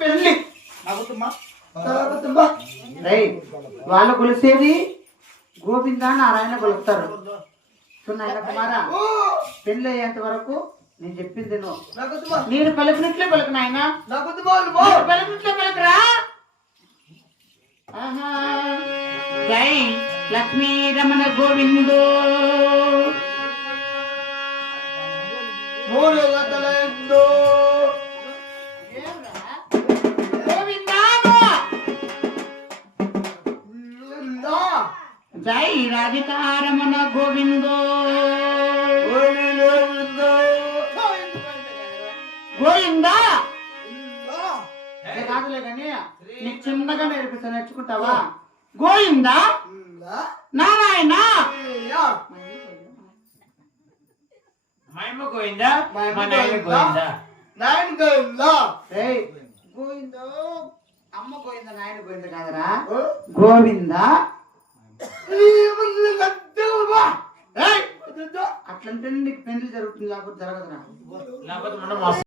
పెళ్లి వాళ్ళు కొలిసేది గోవింద నారాయణ కొలుస్తారు. నాయన కుమారా, పెళ్లి అయ్యేంత వరకు నేను చెప్పింది నేను పలుకునట్లే పలుకు నాయన, పలుకునట్లే పలుకురా. జై లక్ష్మీ రమణ గోవిందో జై రాధికారమణ గోవిందో గోవిందా. కాదులే కానీ నీకు చిన్నగా నేర్పిస్తా, నేర్చుకుంటావా? గోవిందా నారాయణ గోవిందా గోవిందో అమ్మ గోవింద నాయన గోవింద కాదరా గోవిందా. అట్లంటే నీకు పెళ్లి జరుగుతుంది, లేకపోతే జరగదురా.